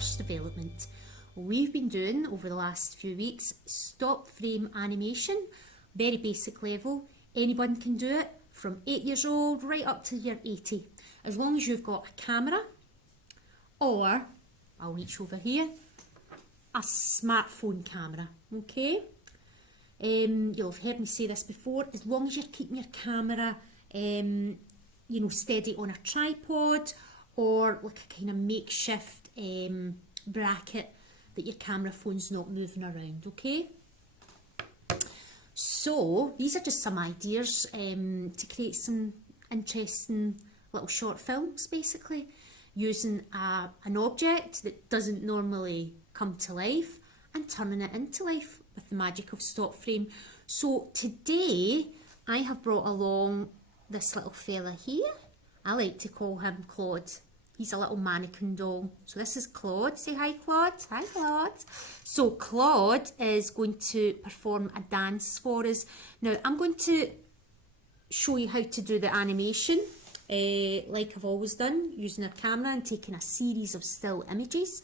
artist development. We've been doing, over the last few weeks, stop frame animation, very basic level. Anyone can do it, from 8 years old right up to you're 80. As long as you've got a camera, or, I'll reach over here, a smartphone camera, okay? You'll have heard me say this before, as long as you're keeping your camera steady on a tripod or like a kind of makeshift bracket that your camera phone's not moving around, okay? So these are just some ideas to create some interesting little short films, basically, using an object that doesn't normally come to life and turning it into life with the magic of stop frame. So today I have brought along this little fella here. I like to call him Claude. He's a little mannequin doll. So this is Claude. Say hi, Claude. Hi, Claude. So Claude is going to perform a dance for us. Now I'm going to show you how to do the animation like I've always done, using a camera and taking a series of still images.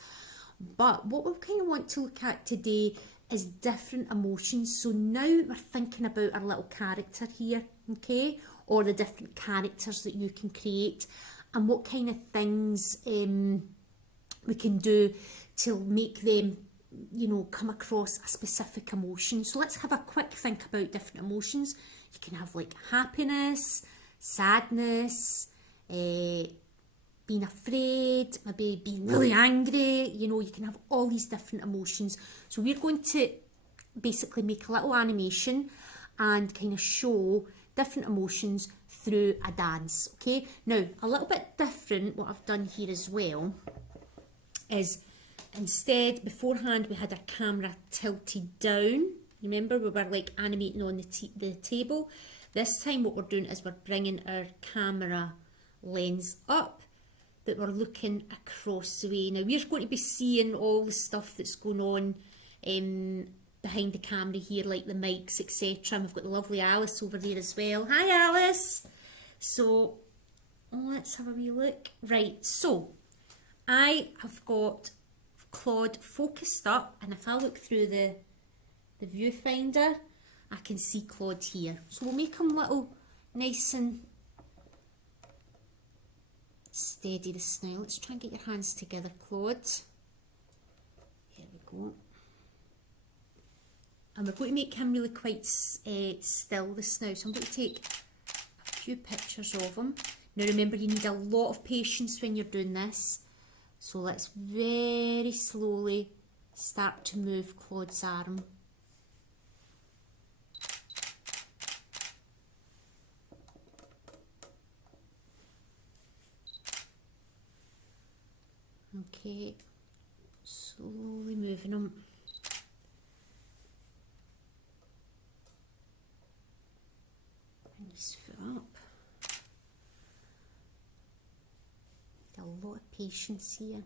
But what we kind of want to look at today is different emotions. So now we're thinking about our little character here, okay? Or the different characters that you can create and what kind of things we can do to make them, come across a specific emotion. So let's have a quick think about different emotions. You can have like happiness, sadness, being afraid, maybe being really angry, you can have all these different emotions. So we're going to basically make a little animation and kind of show different emotions through a dance, okay? Now, a little bit different, what I've done here as well, is instead, beforehand, we had our camera tilted down. Remember, we were like animating on the table. This time what we're doing is we're bringing our camera lens up, that we're looking across the way. Now we're going to be seeing all the stuff that's going on behind the camera here, like the mics, etc. And we've got the lovely Alice over there as well. Hi, Alice! So let's have a wee look. Right, so I have got Claude focused up, and if I look through the viewfinder, I can see Claude here. So we'll make him little nice and steady this now. Let's try and get your hands together, Claude. Here we go. And we're going to make him really quite still this now. So I'm going to take a few pictures of him. Now remember, you need a lot of patience when you're doing this. So let's very slowly start to move Claude's arm. Okay, slowly moving them. Bring his foot up. Need a lot of patience here.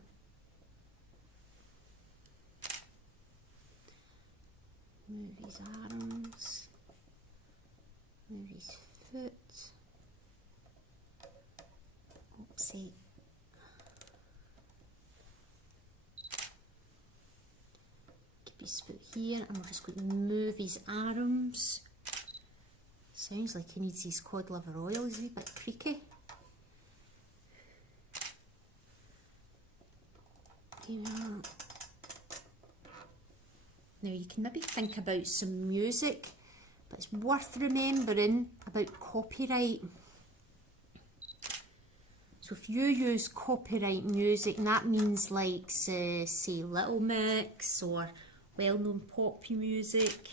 Move his arms. Move his foot. Oopsie. His foot here, and we're just going to move his arms. Sounds like he needs his cod liver oil. Is he a bit creaky? Yeah. Now you can maybe think about some music, but it's worth remembering about copyright. So if you use copyright music, and that means like say Little Mix or well-known pop music,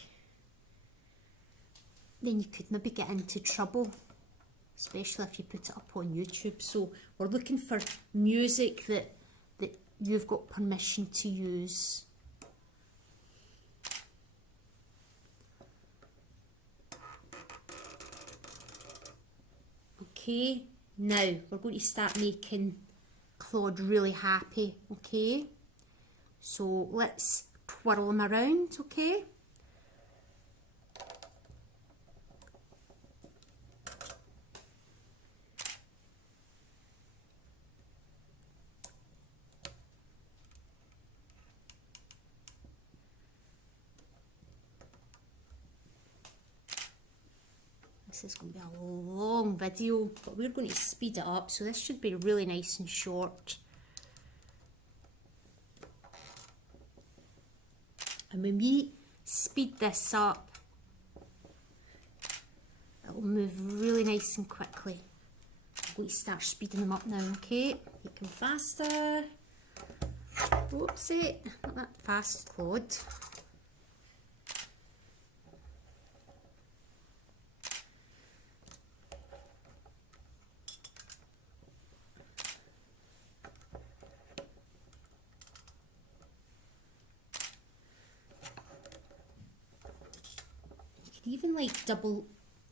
then you could maybe get into trouble, especially if you put it up on YouTube. So we're looking for music that you've got permission to use. Okay, now we're going to start making Claude really happy, okay? So let's twirl him around, okay? this is going to be a long video, but we're going to speed it up, so this should be really nice and short. And when we speed this up, it'll move really nice and quickly. I'm going to start speeding them up now, okay? Make them faster. Oopsie, not that fast, Claude. Even like double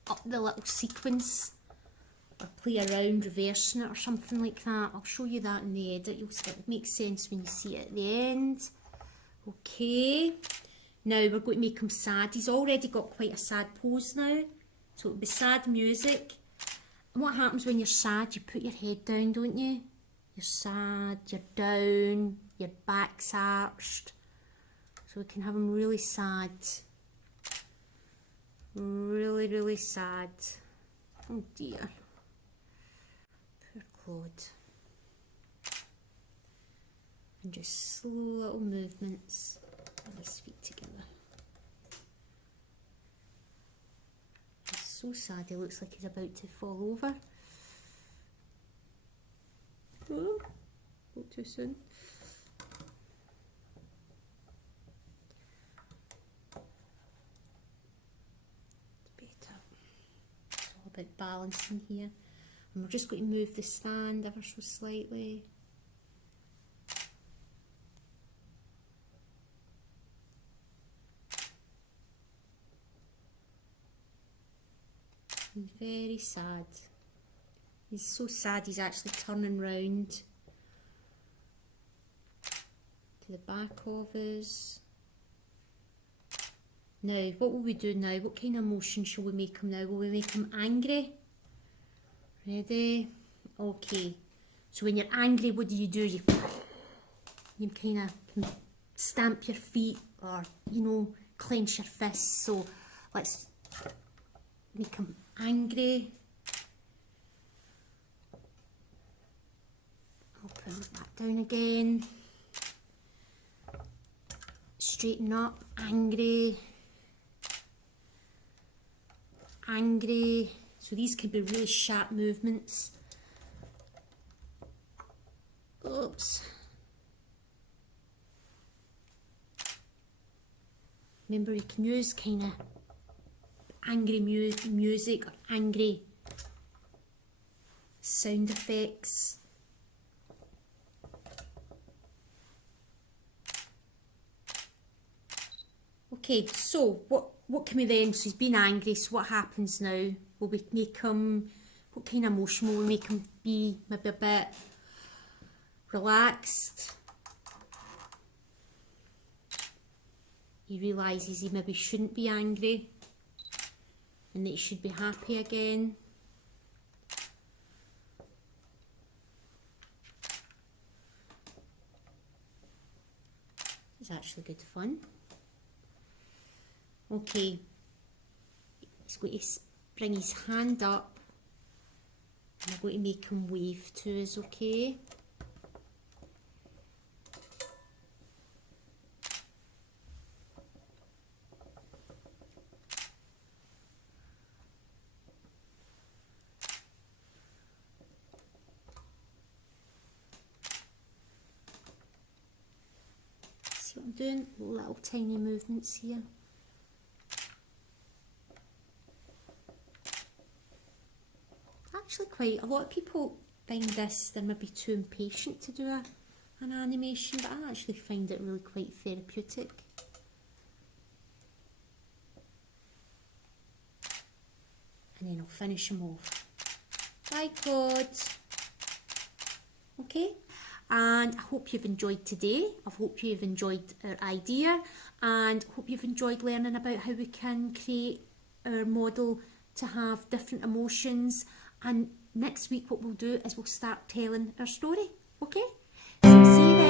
up the little sequence or play around reversing it or something like that. I'll show you that in the edit. It'll make sense when you see it at the end. Okay, now we're going to make him sad. He's already got quite a sad pose now, so it'll be sad music. And what happens when you're sad? You put your head down, don't you? You're sad, you're down, your back's arched, so we can have him really sad. Really, really sad. Oh dear. Poor Claude. And just slow little movements of his feet together. He's so sad, he looks like he's about to fall over. Oh, not too soon. About balancing here, and we're just going to move the stand ever so slightly. He's very sad. He's so sad he's actually turning round to the back of us. Now, what will we do now? What kind of emotion shall we make him now? Will we make him angry? Ready? Okay. So when you're angry, what do? You kind of stamp your feet or, you know, clench your fists. So let's make him angry. I'll put him back down again. Straighten up, angry. Angry. So these could be really sharp movements. Oops. Remember, you can use kind of angry music or angry sound effects. Okay, so what can we then, so he's been angry, so what happens now? Will we make him, what kind of emotion will we make him be? Maybe a bit relaxed. He realises he maybe shouldn't be angry and that he should be happy again. It's actually good fun. Okay, he's going to bring his hand up and I'm going to make him wave to us, okay? See what I'm doing? Little tiny movements here. Actually quite a lot of people find this, they're maybe too impatient to do an animation, but I actually find it really quite therapeutic. And then I'll finish them off. Bye, Claude. Okay, and I hope you've enjoyed today. I hope you've enjoyed our idea and hope you've enjoyed learning about how we can create our model to have different emotions. And next week what we'll do is we'll start telling our story, okay? So see you then.